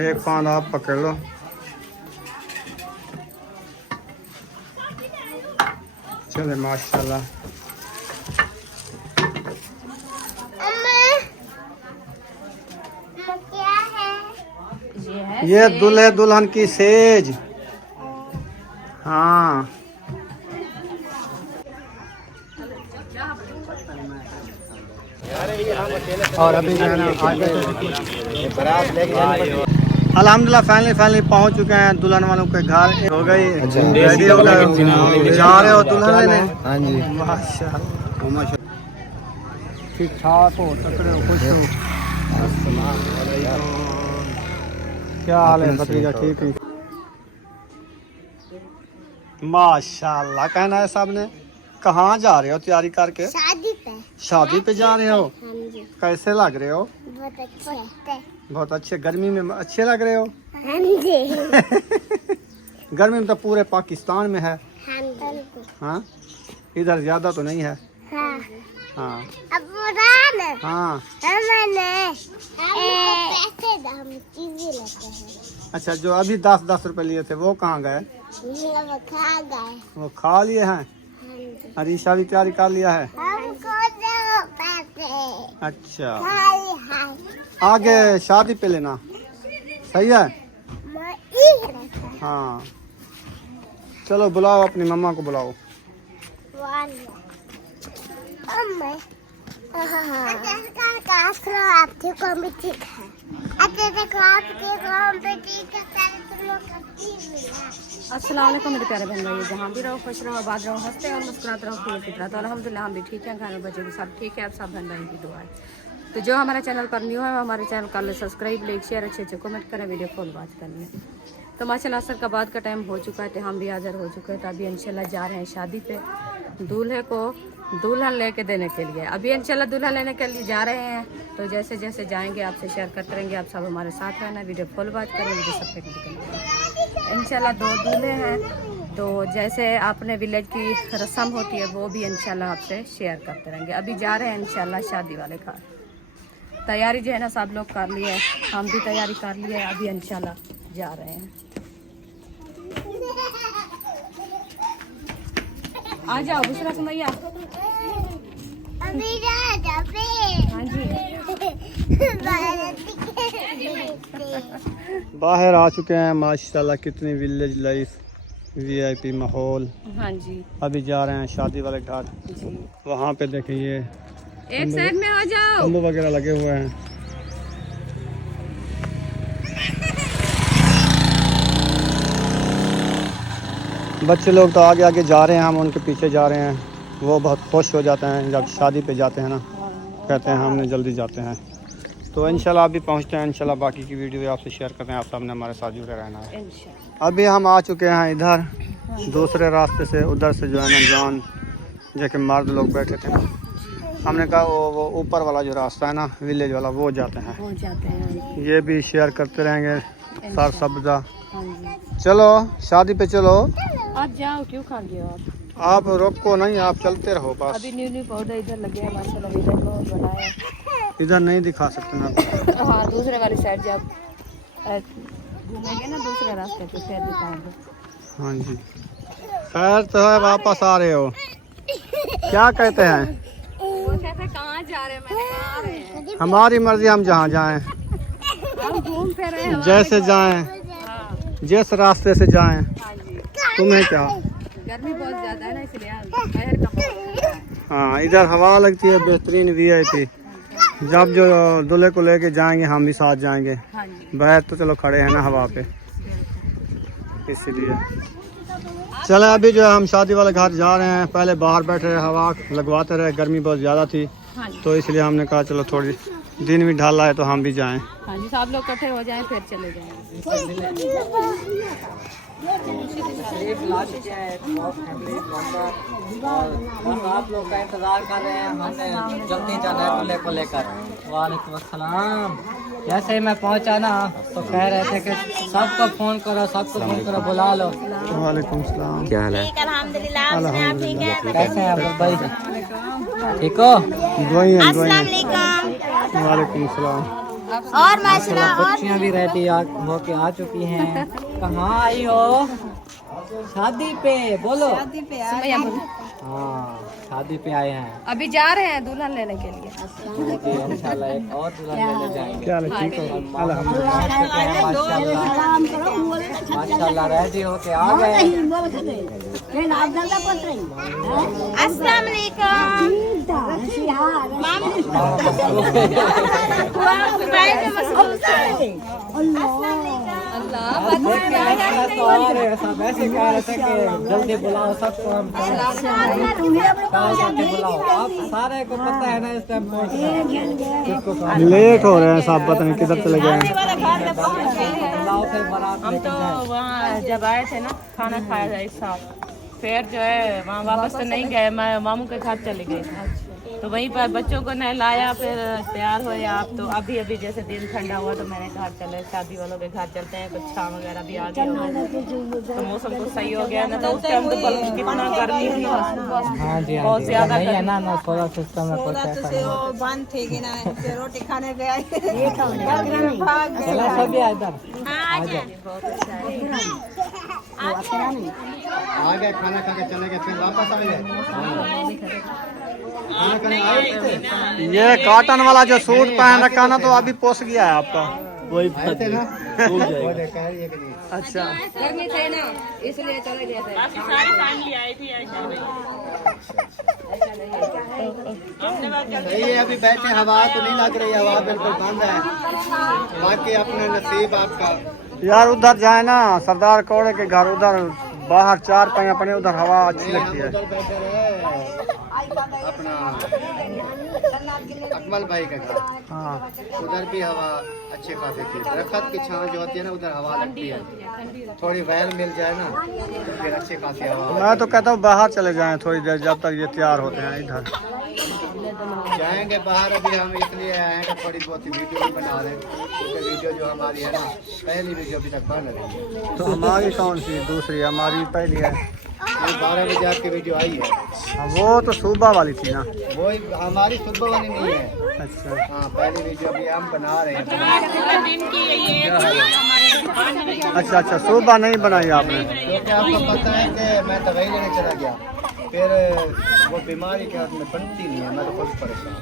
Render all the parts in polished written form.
एक फांद आप पकड़ लो। चले माशाल्लाह। ये दूल्हे दुल्हन की सेज। हाँ और अभी जो है ना अल्हम्दुलिल्लाह फाइनली पहुंच चुके हैं दुल्हन वालों के घर। हो गई रेडी हो गए, जा रहे हो दुल्हन लेने? हाँ जी माशाल्लाह। ठीक ठाक हो, तकड़े हो, खुश हो? क्या हाल है भतीजा? ठीक है माशाल्लाह। कहना है साहब ने। कहाँ जा रहे हो तैयारी करके? शादी पे जा रहे हो? हाँ जी। कैसे लग रहे हो? बहुत अच्छे। बहुत अच्छे। गर्मी में अच्छे लग रहे हो? हाँ जी। गर्मी में तो पूरे पाकिस्तान में है। हाँ इधर ज्यादा तो नहीं है। हाँ हाँ हाँ। अच्छा जो अभी 10-10 रुपए लिए थे वो कहाँ गए? वो खा लिए हैं। अरीशा भी तैयारी कर लिया है। अच्छा आगे शादी पे लेना सही है। हाँ चलो बुलाओ अपनी मम्मा को बुलाओ। अस्सलाम वालेकुम मेरे प्यारे बहन भाई, जहाँ भी रहो खुश रहो, आबाद रहो, हंसते और मुस्कुराते रहो, खुश फितरत। तो अल्हम्दुलिल्लाह हम भी ठीक हैं, खाने बच्चे भी सब ठीक है। आप सब बहन भाई की दुआ है। तो जो हमारे चैनल पर न्यू है हमारे चैनल कर ले सब्सक्राइब, लाइक शेयर, अच्छे कमेंट करें, वीडियो फुल वॉच कर लें। तो माशाल्लाह असर का बाद का टाइम हो चुका है, तो हम भी हाजिर हो चुके हैं। तो अभी इंशाल्लाह जा रहे हैं शादी पे दूल्हे को दुल्हन लेके देने के लिए। अभी इंशाल्लाह दुल्हन लेने के लिए जा रहे हैं। तो जैसे जैसे जाएंगे आपसे शेयर करते रहेंगे। आप सब हमारे साथ रहना, वीडियो फुल वॉच करें, वीडियो सब इंशाल्लाह। 2 दूल्हे हैं, तो जैसे आपने विलेज की रस्म होती है वो भी इंशाल्लाह आपसे शेयर करते रहेंगे। अभी जा रहे हैं इंशाल्लाह शादी वाले घर। तैयारी जो है ना सब लोग कर लिए, हम भी तैयारी कर लिए। अभी इंशाल्लाह जा रहे हैं। आ जाओ बुशरा सुमैया। हाँ जी बाहर आ चुके हैं माशाल्लाह। कितनी विलेज लाइफ, VIP माहौल। हाँ जी अभी जा रहे हैं शादी वाले घर। वहाँ पे देखिए एक साइड में हो जाओ, तंबू वगैरह लगे हुए हैं। बच्चे लोग तो आगे आगे जा रहे हैं, हम उनके पीछे जा रहे हैं। वो बहुत खुश हो जाते हैं जब शादी पे जाते हैं ना, कहते हैं हमने जल्दी जाते हैं। तो इंशाल्लाह अभी पहुंचते हैं। इंशाल्लाह बाकी की वीडियो आपसे शेयर करते हैं। आप सबने हमारे साथ जुड़े रहना है। अभी हम आ चुके हैं इधर दूसरे रास्ते से। उधर से जो है ना जवान जैसे मर्द लोग बैठे थे ना, हमने कहा वो ऊपर वाला जो रास्ता है ना विलेज वाला वो जाते हैं। ये भी शेयर करते रहेंगे सर सब्जा। चलो शादी पे चलो। आप जाओ, क्यों खा गए हो आप रोको नहीं, आप चलते रहो बस। अभी न्यू पौधे इधर लगे हैं माशाल्लाह, इधर बहुत बनाया। इधर नहीं दिखा सकते ना। हाँ दूसरे वाली साइड जब घूमेंगे ना दूसरे रास्ते पे फिर दिखाएंगे। हाँ जी खैर तो है, वापस आ रहे हो? क्या कहते हैं? वो कहते कहाँ जा रहे हैं? मैंने कहा आ रहे हैं। हमारी मर्जी, हम जहाँ जाएं, हम घूम फिर रहे हैं जैसे जाएं, जिस रास्ते से जाएं। तुम्हें क्या? गर्मी बहुत ज्यादा है ना इसलिए बाहर का। हाँ इधर हवा लगती है बेहतरीन VIP। जब जो दूल्हे को लेके जाएंगे हम भी साथ जाएंगे। बाहर तो चलो खड़े हैं ना हवा पे, इसीलिए। चले अभी जो है हम शादी वाले घर जा रहे हैं। पहले बाहर बैठे रहे, हवा लगवाते रहे, गर्मी बहुत ज़्यादा थी। तो इसलिए हमने कहा चलो थोड़ी दिन भी ढाला है तो हम भी जाएं। हाँ जी सब लोग इकट्ठे हो जाएं फिर चले जाएं। आप लोग का इंतजार कर रहे हैं, हमने जल्दी जाना है दूल्हे को लेकर। वालेकुम अस्सलाम। जैसे ही मैं पहुंचा ना तो कह रहे थे कि सबको फोन करो, बुला लो। वालेकुम सलाम। क्या हाल है? अल्हम्दुलिल्लाह। कैसे हैं आप भाई? ठीक हो? दुआएं। वालेकुम सलाम। और माशाल्लाह बच्चियाँ भी रेडी होके आ चुकी हैं। कहाँ आई हो? शादी पे बोलो। हाँ शादी पे आए हैं। अभी जा रहे हैं दुल्हन लेने के लिए। इंशाल्लाह एक और दुल्हन लेने जाएंगे। क्या हाल है? ठीक हो? अल्हम्दुलिल्लाह। माशाल्लाह रेडी होके आ गए। अस्सलाम सब ऐसे कह रहे थे कि जल्दी बुलाओ सबको, हम बुलाओ। आप सारे को पता है ना इस टाइम लेट हो रहे हैं साहब, पता नहीं किधर चले गए हैं। हम तो वहाँ जब आए थे ना खाना खाया था एक साथ, फिर जो है वहाँ वापस तो नहीं गए, मैं मामू के घर चले गए। तो वहीं पर बच्चों को नहलाया, फिर तैयार हुए आप। तो अभी अभी जैसे दिन ठंडा हुआ तो मैंने कहा चले शादी वालों के घर चलते हैं, कुछ छाँव वगैरह भी आ गया होगा, तो मौसम तो सही हो गया ना। तो उस टाइम तो कितना गर्मी थी, हाँ जी बहुत ज्यादा नहीं है ना सोलर सिस्टम में कुछ ऐसा नहीं। बंद थे कि ना रोटी खाने पे आए। चलो सभी इधर आ गए, खाना खा के चले गए, फिर वापस आ गए। ये कॉटन वाला जो सूट पहन रखा ना, तो अभी पोस गया है आपका। वही थे ना। अच्छा गर्मी थे ना इसलिए चले गए थे। सारी फैमिली आई थी ऐसा सही है, अभी बैठे, हवा तो नहीं लग रही, हवा बिल्कुल बंद है। बाकी अपना नसीब आपका। यार उधर जाए ना सरदार कौड़े के घर, उधर बाहर चार पैया पड़े, उधर हवा अच्छी लगती है। अपना अकमल भाई का घर, हाँ उधर भी हवा अच्छी खासी थी। दरख्त की छांव जो होती है ना उधर हवा लगती है, थोड़ी वैल मिल जाए ना तो फिर अच्छी खासी हवा। मैं तो कहता हूँ बाहर चले जाएं थोड़ी देर, जब तक ये तैयार होते हैं। इधर जाएंगे बाहर, अभी हम इसलिए आए हैं कि थोड़ी बहुत वीडियो भी बना रहे हैं, क्योंकि वीडियो जो हमारी है ना पहली वीडियो अभी तक बन रही है। तो हमारी कौन सी? दूसरी हमारी पहली है। 12 बजे आपकी वीडियो आई है। वो तो सुबह वाली थी ना, वो हमारी सुबह वाली नहीं है। अच्छा हाँ पहली वीडियो अभी हम बना रहे हैं। अच्छा अच्छा सुबह नहीं बनाई आपने? क्योंकि आपको पता है कि मैं दवाई लेने चला गया, फिर वो बीमारी के हाथ में बनती नहीं है, मैं तो खुद परेशान।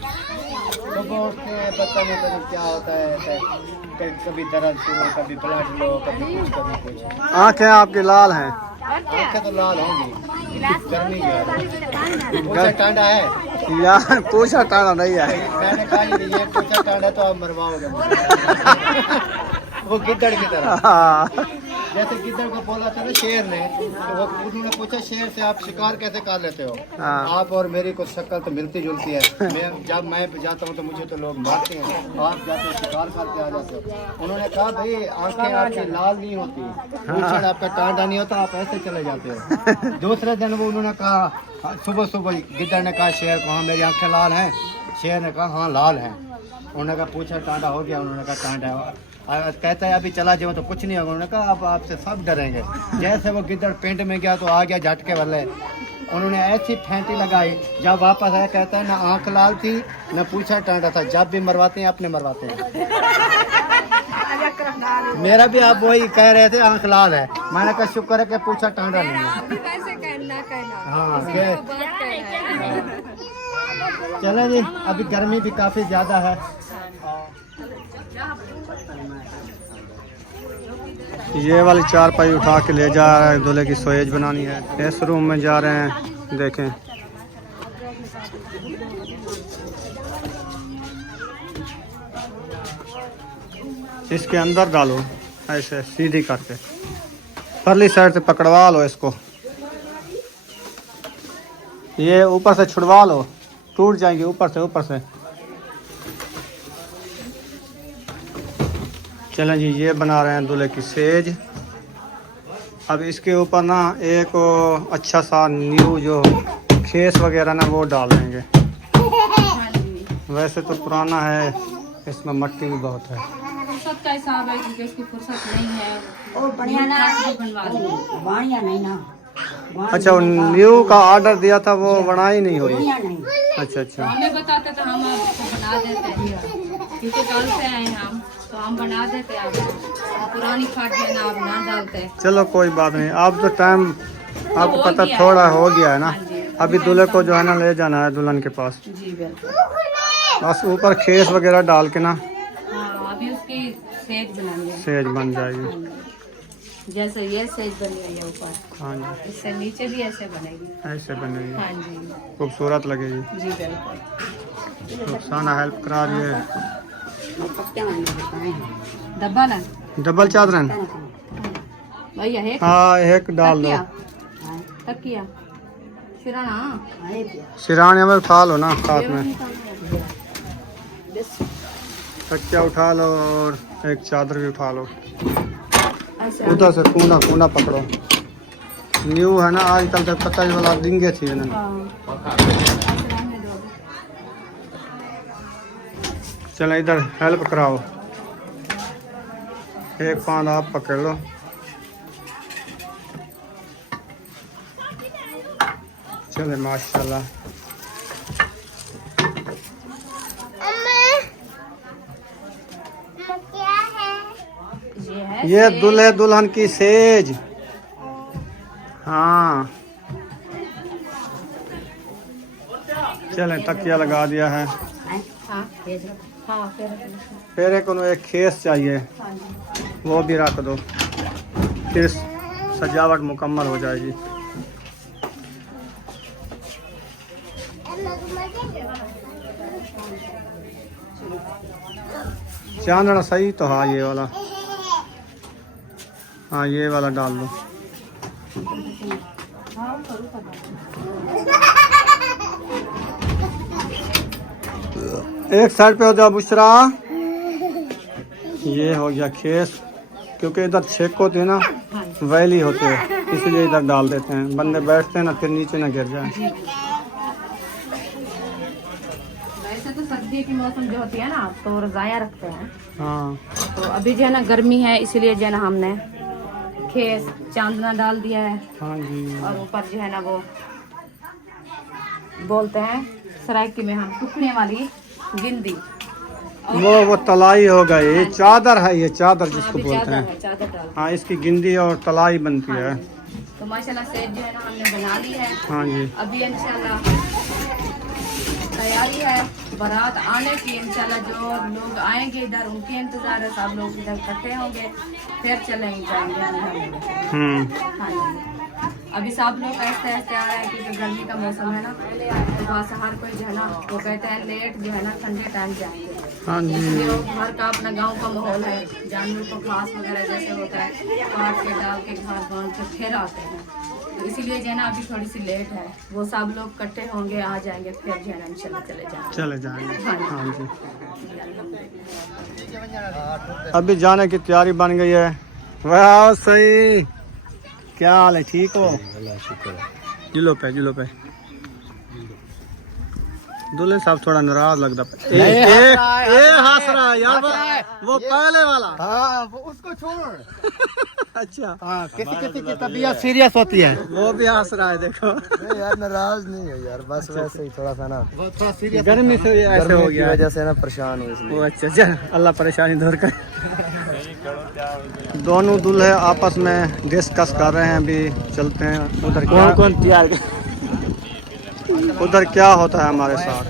सुबह उठते हैं पता नहीं क्या होता है, कभी दर्द शुरू, कभी ब्लड लो, कभी कुछ कभी कुछ। आँखें आपकी लाल हैं? आँखें तो लाल होंगी, गर्मी है। पूछा टांडा है यार? पूछा टांडा नहीं है। मैंने कहा ये पूछा टांडा तो आप मरवाओगे। वो गिद्दड़ की तरह, जैसे गिद्दड़ को बोला था ना शेर ने, तो वो उन्होंने पूछा शेर से आप शिकार कैसे कर लेते हो? आप और मेरी कुछ शक्ल तो मिलती जुलती है। जब मैं जाता हूँ तो मुझे तो लोग मारते हैं, आप जाते हो शिकार करके आ जाते हो। उन्होंने कहा भाई आंखें आपकी लाल नहीं होती, पूछड़ आपका टांडा नहीं होता, आप ऐसे चले जाते हो। दूसरे दिन वो उन्होंने कहा, सुबह सुबह गिद्दड़ ने कहा शेर को, हाँ मेरी आंखें लाल हैं? शेर ने कहा हाँ लाल हैं। उन्होंने कहा पूछा टांडा हो गया? उन्होंने कहा टांडा है। कहता है अभी चला जाओ तो कुछ नहीं होगा। उन्होंने कहा आप आपसे सब डरेंगे। जैसे वो गिद्दड़ पेंट में गया तो आ गया झटके वाले, उन्होंने ऐसी फेंटी लगाई, जब वापस आया कहता है ना आंख लाल थी न पूछा टांडा था। जब भी मरवाते हैं अपने मरवाते हैं। मेरा भी आप वही कह रहे थे आंख लाल है, मैंने कहा शुक्र है कि पूछा टांडा नहीं है। हाँ चलें जी, अभी गर्मी भी काफ़ी ज़्यादा है। ये वाली चारपाई उठा के ले जा रहा है, दूल्हे की सोएज बनानी है। इस रूम में जा रहे हैं, देखें इसके अंदर डालो ऐसे सीधी करके, परली साइड से पकड़वा लो इसको, ये ऊपर से छुड़वा लो, टूट जाएंगे ऊपर से। चलें जी, ये बना रहे हैं दूल्हे की सेज। अब इसके ऊपर ना एक अच्छा सा न्यू जो खेस वगैरह ना वो डाल देंगे। वैसे तो पुराना है, इसमें मट्टी भी बहुत है। फुर्सत का हिसाब है क्योंकि इसकी फुर्सत नहीं है। ओ बढ़िया ना बढ़िया नहीं ना। अच्छा वो न्यू का ऑर्डर दिया था वो बनाई नहीं हुई? अच्छा हमें बताते तो हम आपको बना देते हैं, क्योंकि कल से आए हम। हम बना देते आप पुरानी खाट जो है ना आप ना डालते। चलो कोई बात नहीं, आप तो टाइम आपको पता थोड़ा हो गया है ना। अभी दूल्हे को जो है ना ले जाना है दुल्हन के पास। जी बिल्कुल। बस ऊपर खेस वगैरह डाल के ना हाँ अभी उसकी सेज बनाएंगे। सेज बन जाएगी। जैसे ये सेज बनी हुई है ऊपर, हाँ जी, इससे नीचे भी ऐसे बनेगी। ऐसे बनेगी, हाँ जी खूबसूरत लगेगी। जी बिल्कुल। रुखसाना हेल्प करा रही है। डब्बा ना डबल चादर भैया है। हाँ एक डाल दो। तकिया शिराना सिराने में उठा लो ना साथ में। तकिया उठा लो और एक चादर भी उठा लो। उधर से कूना कूना पकड़ो। न्यू है ना आजकल, तक पता ही वाला डिंगे थी ना। चलो इधर हेल्प कराओ, एक पाँव आप पकड़ लो। चले माशाल्लाह। ये दूल्हे दुल्हन की सेज। हाँ चले तकिया लगा दिया है। फिर एक खेस चाहिए, वो भी रख दो, फिर सजावट मुकम्मल हो जाएगी। चांदना सही तो हाँ ये वाला, हाँ ये वाला डाल दो। एक साइड पे हो जाओ बुशरा। ये हो गया खेस, क्योंकि इधर छेक होते हैं ना, वैली होते हैं, इसलिए इधर डाल देते हैं। बंदे बैठते हैं ना, फिर नीचे ना गिर जाए। वैसे तो सर्दी की मौसम जो होती है ना तो रजाया रखते हैं। हाँ तो अभी जो है ना गर्मी है, इसलिए जो है ना हमने खेस चांदना डाल दिया है। हाँ जी। और ऊपर जो है ना वो बोलते हैं सराइकी में हम टुकड़े वाली गिंदी। वो तलाई होगा, ये चादर है, ये चादर जिसको अभी बोलते चादर हैं। है, चादर डाल। हाँ इसकी गिंदी और तलाई बनती है। तो माशाल्लाह सेज जो है ना हमने बना ली है। हाँ जी। अभी इंशाल्लाह तैयारी है बारात आने की। इंशाल्लाह जो लोग आएंगे इधर उनके इंतजार है, सब लोग इधर इकट्ठे होंगे, फिर चलेंगे जाएंगे। हाँ जी। अभी सब लोग ऐसे ऐसे आ रहे हैं क्योंकि गर्मी का मौसम है ना, तो वहाँ से हर कोई जो है ना वो कहते हैं लेट जो है ना ठंडे टाइम जाएंगे। हाँ जी। इसलिए वो घर का अपना गांव का माहौल है, जानवर को घास वगैरह जैसे होता है काट के डाल के घर बांध के फिर आते हैं। तो इसीलिए जो है ना अभी थोड़ी सी लेट है। वो सब लोग इकट्ठे होंगे, आ जाएंगे, फिर जो है ना इंशाल्लाह चले जाएंगे। हाँ जी। अभी जाने की तैयारी बन गई है। वाह सही, क्या हाल है, ठीक हो? जुलो पे दूल्हे साहब थोड़ा नाराज लगता है। एक हंस रहा है यार, वो पहले वाला। हाँ वो उसको छोड़। अच्छा हाँ किसी की तबीयत सीरियस होती है। वो भी हंस रहा है, देखो। नहीं यार नाराज नहीं है यार, बस वैसे ही थोड़ा सा ना, वो थोड़ा सीरियस गर्मी से ऐसे हो गया, वजह से ना परेशान हो इसलिए। वो अच्छा चल, अल्लाह परेशानी दूर करे। दोनों दूल्हे आपस में डिस्कस कर रहे हैं। अभी चलते हैं उधर, कौन तैयार, उधर क्या होता है हमारे साथ।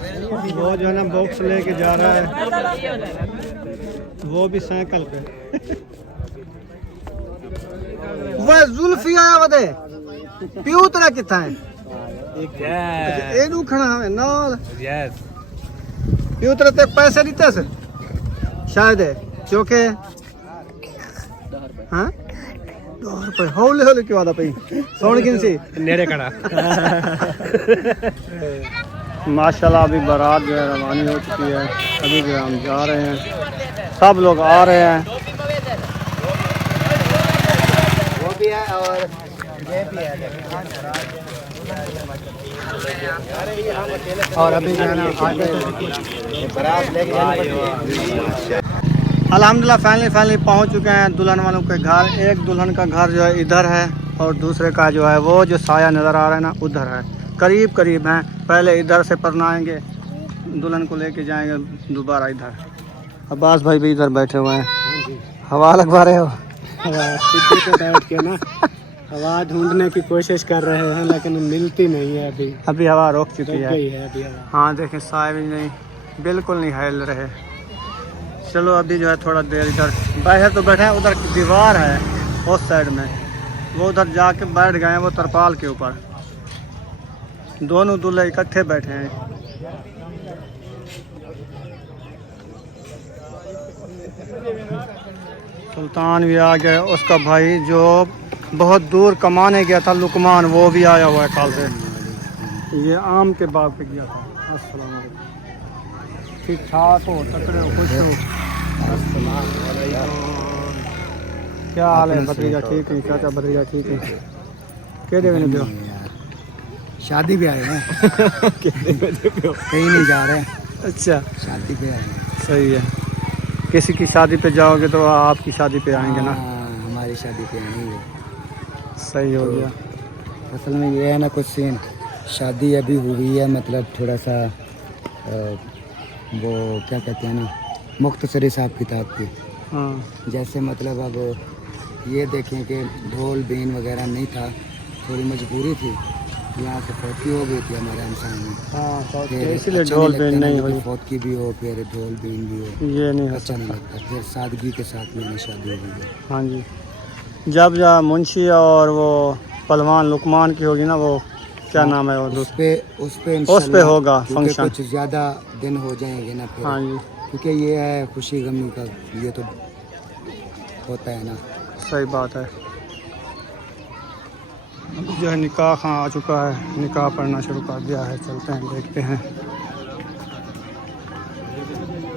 वो जो है ना बॉक्स लेके जा रहा है, वो भी साइकिल पे। वह जुल्फी आया वदे प्यू तरह कितना है एनू खड़ा है नाल। प्यू तरह तक पैसे दीते से शायद है क्योंकि हाँ 10 रुपए हौले हौले क्यों आदा पई सोन किनसी नेड़े खड़ा। माशाल्लाह अभी बारात जो है रवानी हो चुकी है। अभी जो हम जा रहे हैं, सब लोग आ रहे हैं। वो भी है और ये भी है। और अभी जो है ना बारात लेके जाने। अल्हम्दुलिल्लाह फाइनली पहुंच चुके हैं दुल्हन वालों के घर। एक दुल्हन का घर जो है इधर है और दूसरे का जो है वो जो साया नज़र आ रहा है ना उधर है, करीब हैं। पहले इधर से परनाएंगे, दुल्हन को लेके जाएंगे दोबारा इधर। अब्बास भाई भी इधर बैठे हुए हैं। हवा लगवा रहे हो? सीढ़ी पे बैठ के ना हवा ढूंढने की कोशिश कर रहे हैं, लेकिन मिलती नहीं है अभी। अभी हवा रोक चुकी रुक है। गई है अभी हवा। हाँ देखें, साए भी नहीं, बिल्कुल नहीं हिल रहे। चलो अभी जो है थोड़ा देर इधर बाहर तो बैठे हैं, उधर दीवार है उस साइड में, वो उधर जाके बैठ गए हैं वो तरपाल के ऊपर। दोनों दूल्हे इकट्ठे बैठे हैं। सुल्तान भी आ गया, उसका भाई जो बहुत दूर कमाने गया था लुकमान, वो भी आया हुआ है कल से। ये आम के बाग पे गया था। अस्सलाम वालेकुम। ठीक ठाक हो, तकड़े हो, खुश हो? अस्सलाम वालेकुम। क्या हाल है भतीजा? ठीक है चाचा, भतीजा ठीक है? क्या देवे पियो? शादी पे आए हैं। कहीं नहीं जा रहे हैं। अच्छा, शादी पे आए हैं। सही है। किसी की शादी पे जाओगे तो आपकी शादी पे आएंगे ना। हाँ, हमारी शादी पे आएंगे। सही हो गया। असल में ये है ना, कुछ सीन शादी अभी हुई है, मतलब थोड़ा सा वो क्या कहते हैं ना, मुख्तसर हिसाब किताब की। हाँ जैसे मतलब अब ये देखें कि ढोल बीन वगैरह नहीं था, थोड़ी मजबूरी थी, यहाँ से फौत हो गई थी हमारे हमसाय में। हाँ, तो फिर इसलिए अच्छा ढोल लगता बीन ना, नहीं जब हुई। फौत की भी हो फिर ढोल बीन भी हो, ये नहीं हो अच्छा नहीं सकता। लगता। फिर सादगी के साथ मैंने शादी हुई है। हाँ जी, जब जा मुंशी और वो पहलवान लुकमान की होगी ना, वो क्या नाम है वो उस दूसरा, पे उस पे इंशाल्लाह, होगा क्योंकि फंक्शन। कुछ ज़्यादा दिन हो जाएंगे ना फिर। हाँ जी, क्योंकि ये है खुशी गमी का, ये तो होता है ना। सही बात है। जो है निकाह हाँ आ चुका है, निकाह पढ़ना शुरू कर दिया है। चलते हैं देखते हैं।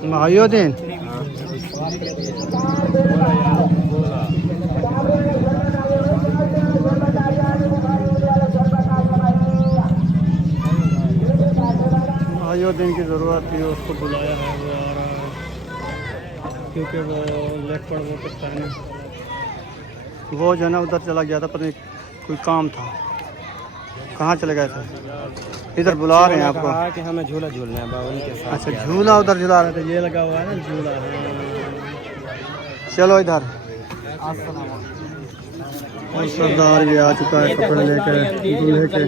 महायुद्दीन महायुद्दीन की ज़रूरत थी, उसको बुलाया है, वो आ रहा है क्योंकि वो लेग पड़ वो करता है ना। वो जो है ना उधर चला गया था, पता नहीं कोई काम था। कहाँ चले गए थे? इधर बुला रहे हैं आपको। कहा कि हमें झूला झूलना है उनके साथ। अच्छा, झूला उधर झूला रहे थे, ये लगा हुआ है ना झूला। चलो इधर। और सरदार भी आ चुका है कपड़े लेकर दूल्हे के।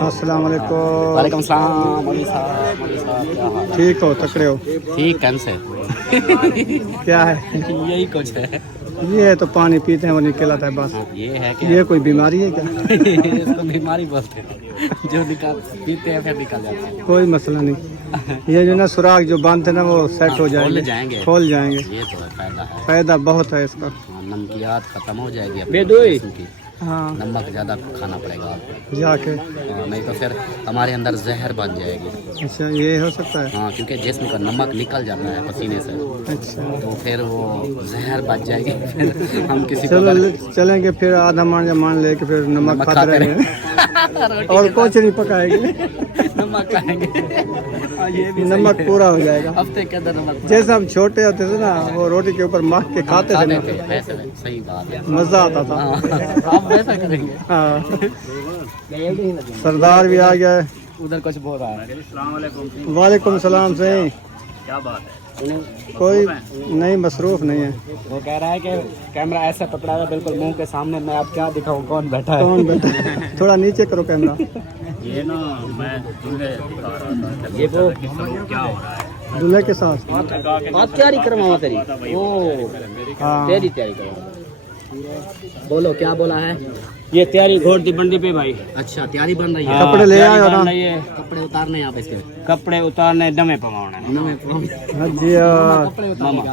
अस्सलाम वालेकुम। वालेकुम सलाम। मौलवी साहब, मौलवी साहब, क्या हाल है? ठीक हो, तकड़े हो? ठीक कैसे? क्या है? यही कुछ है। ये तो पानी पीते हैं वो निकल आता है बस। ये है कि ये कोई बीमारी है क्या? इसको बीमारी बोलते हैं, जो निकाल पीते हैं फिर निकल जाते हैं। कोई मसला नहीं। ये जो ना सुराख जो बंद थे ना वो सेट हो जाएंगे, खोल जाएंगे। ये तो फायदा है। फायदा बहुत है इसका। नमकियात खत्म हो जाएगी अपनी बेदोई। जिस्म की। हाँ, नमक ज़्यादा खाना पड़ेगा आपको। जाके। नहीं तो फिर हमारे अंदर जहर बन जाएगी। अच्छा, ये हो सकता है। हाँ, क्योंकि जिस्म का नमक निकल जाता है पसीने से, अच्छा, तो फिर वो जहर बच जाएगी। फिर हम किसी को चलो चलेंगे फिर आधा मान लेके फिर नमक खाते रहेंगे और कुछ नहीं पकाएंगे। नमक खाएंगे। ये भी नमक पूरा हो जाएगा। हफ्ते के अंदर नमक जैसे हम छोटे होते थे ना, वो रोटी के ऊपर मख के खाते थे ना, वैसे सही बात है। मजा आता था। आप वैसा करेंगे। हाँ, सरदार भी आ गया है। उधर कुछ बोल रहा है। वालेकुम सलाम से। क्या बात है? कोई नहीं, मसरूफ नहीं है। वो कह रहा है कि कैमरा ऐसा पकड़ा है बिल्कुल मुंह के सामने, मैं अब क्या दिखाऊं कौन बैठा है। कौन बैठा है? थोड़ा नीचे करो कैमरा। ये ना मैं ये वो क्या हो रहा है? दूल्हे के साथ। बात तैयारी करवाओ तेरी। ओ हाँ, तेरी तैयारी करवाओ। बोलो क्या बोला है? ये तैयारी घोड़ दी बंदी पे भाई। अच्छा, तैयारी बन रही है। कपड़े ले आए हो ना? कपड़े उतारने आप इसके कपड़े उतारने दमे पवाना हाँ जी।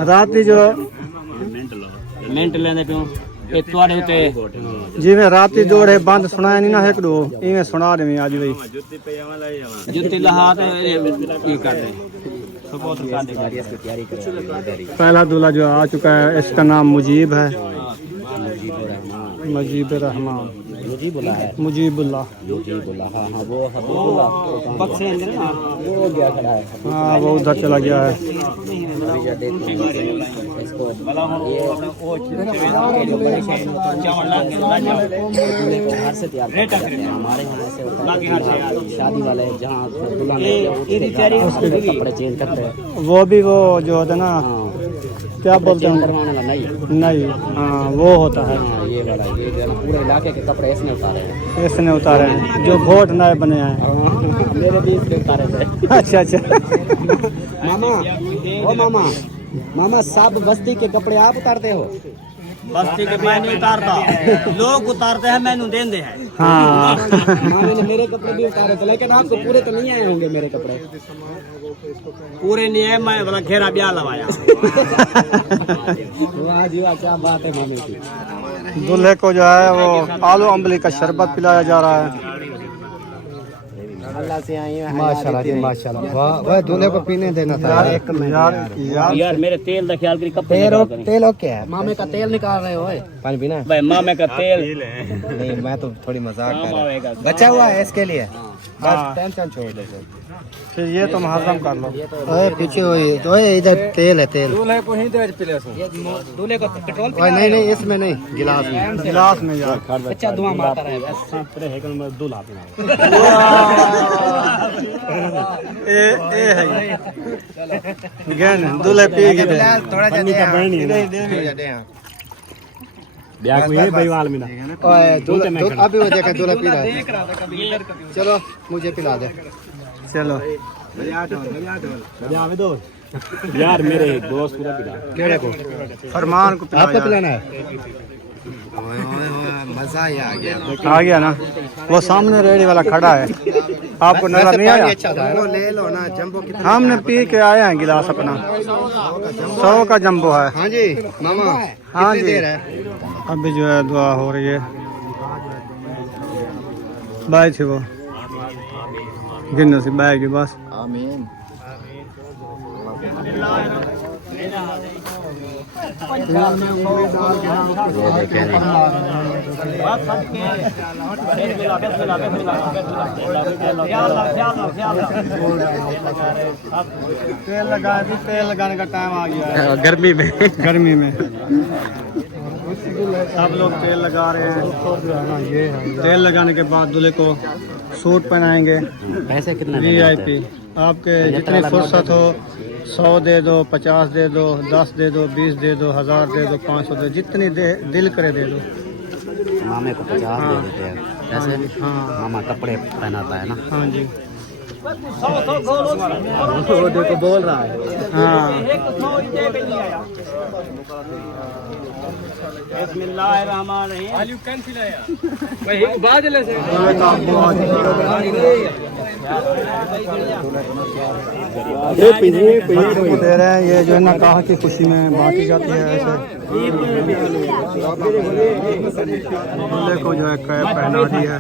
रात ही जो मिनट लेने पे ये ਤੁਹਾਡੇ ਉੱਤੇ जिवें राती जोड़े बंद सुनाया नहीं ना एक दो, इवें सुना रहे आज भाई। जुत्ती लहा ते ये कर दे सपोर्ट कर दे। तैयारी कर। पहला दूल्हा जो आ चुका है, इसका नाम मुजीब है। मुजीब रहमान, मुजीबुल्लाह है। मुजीबुल्लाह। मुजीबुल्लाह, हाँ हाँ वो हबीबुल्लाह पक्ष से अंदर ना वो गया खड़ा है। हाँ, वो उधर चला गया है। अभी जा देखते हैं इसका इसको घर से तैयार करते हैं। हमारे यहाँ ऐसे होता है शादी वाले जहाँ दुल्हन कपड़े चेंज करते हैं, वो भी वो जो होता है ना, क्या बोलते हैं, करवाने वाला नहीं। नहीं, हाँ वो होता है। हाँ ये वाला, ये जो पूरे इलाके के कपड़े इसने उतारे हैं। इसने उतारे हैं, जो घोट नए बने हैं। मेरे भी इसने उतारे थे। अच्छा अच्छा। मामा, ओ मामा, मामा सब बस्ती के कपड़े आप उतारते हो? बस्ती के मैं नहीं उतारता, लोग उतारते हैं, मैंने देंदे हैं। हाँ। मामे ने मेरे कपड़े भी उतारे थे, लेकिन आपको पूरे तो नहीं आए होंगे मेरे कपड़े। पूरे नहीं है, मैं बड़ा घेरा ब्याह लगाया। वाह जी वाह, क्या बात है मामे की। दूल्हे को जो है वो आलू अम्बली का शरबत पिलाया जा रहा है। अल्लाह से आई है। माशाल्लाह जी माशाल्लाह। वाह वाह, दूल्हे को पीने देना था यार। यार मेरे तेल का ख्याल करी, कब तेल हो क्या है? मामे का तेल निकाल रहे हो? पानी पीना है? भाई मामे का तेल नहीं, मैं तो थोड़ी मजाक कर रहा हूँ। बचा हुआ है इसके लिए, बस टेंशन छोड़ दो। फिर ये तुम हजम कर लो। ओए पीछे हुई तो इधर तेल है, तेल। दूल्हे को ही दे पिले सो। दूल्हे को पेट्रोल ओए नहीं नहीं, इसमें नहीं, गिलास में। गिलास में यार। अच्छा धुआं मारता रहे बस। ए है गन दूल्हे पी गए। थोड़ा जा दे। ब्याह को ये भाईवाल में ना। ओए दूल्हा अभी वो देखा दूल्हा पी रहा है। चलो मुझे पिला दे। चलो यार मेरे दोस्त पूरा पिला। केड़े को? फरमान को पिला। आपको पिलाना है? मजा ही आ गया। आ गया ना, वो सामने रेडी वाला खड़ा है, आपको नजर नहीं आया? अच्छा था, वो ले लो ना। जंबो कितना? हमने पी के आए हैं गिलास अपना, 100 का जंबो है। हाँ जी मामा। हाँ कितनी जी। देर है? अभी जो है दुआ हो रही है। बाय थी वो गिनने से बाय की बस। आमीन। तेल लगा, तेल लगाने का टाइम आ गया है। गर्मी में। गर्मी में सब लोग तेल लगा रहे हैं। तेल लगाने के बाद दूल्हे को सूट पहनाएंगे। पैसे कितना VIP आपके जितनी फुर्सत हो, 100 दे दो, 50 दे दो, 10 दे दो, 20 दे दो, 1000 दे दो, 500 दे, जितनी दिल करे दे दो। मामे को 50 दे देते हैं ऐसे। हाँ मामा कपड़े पहनाता है ना। हाँ जी। वो देखो बोल रहा है। हाँ दे रहे हैं, ये जो है ना कहा की खुशी में बांटी जाती है। ऐसे दूल्हे को जो है कैप पहना दी है।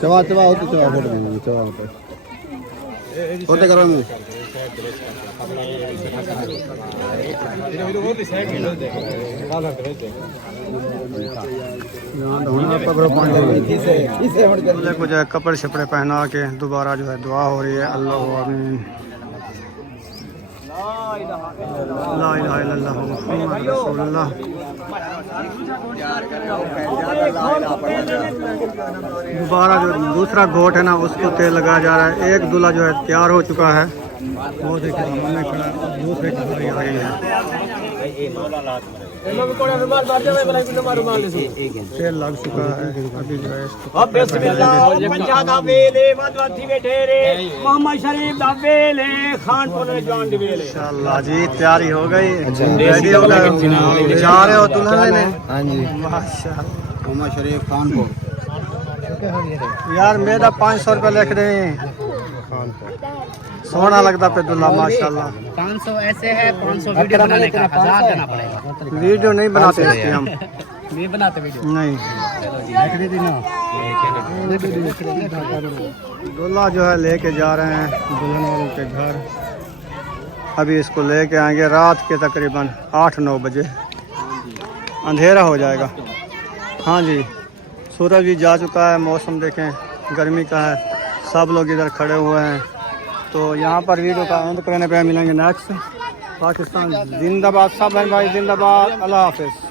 चवा चवा होते चवा फोटो देंगे चवा होते करो। दूल्हे को जो है कपड़े शपड़े पहना के दोबारा जो है दुआ हो रही है। अल्लाह आमीन। ला इलाहा इल्लल्लाह मुहम्मद रसूलुल्लाह। दोबारा जो दूसरा गोट है ना, उसको तेल लगाया जा रहा है। एक दूल्हा जो है तैयार हो चुका है, वो देखिए सामने खड़ा है। दूसरे की बारी आ गई है। तेल लग चुका है, अभी जो है इसको इंशाअल्लाह जी तैयारी हो गई। रेडी हो गए, जा रहे हो दुल्हन लेने? हाँ जी माशाअल्लाह। मोहम्मद शरीफ खान को यार मेरा 500 रुपये लिख दें, सोना लगता पे दूल्हा माशाअल्लाह। 500 ऐसे है, 500 वीडियो बनाने का 1000 देना पड़ेगा। वीडियो नहीं बनाते इसकी हम, नहीं बनाते वीडियो। नहीं। दूल्हा जो है लेके जा रहे हैं दुल्हन वालों के घर। अभी इसको लेके आएंगे रात के तकरीबन 8-9 बजे, अंधेरा हो जाएगा। हाँ जी, सूरज भी जा चुका है। मौसम देखें गर्मी का है, सब लोग इधर खड़े हुए हैं। तो यहाँ पर वीडियो का एंड करने पे मिलेंगे नेक्स्ट। पाकिस्तान जिंदाबाद, सब बहन भाई जिंदाबाद, अल्लाह हाफिज़।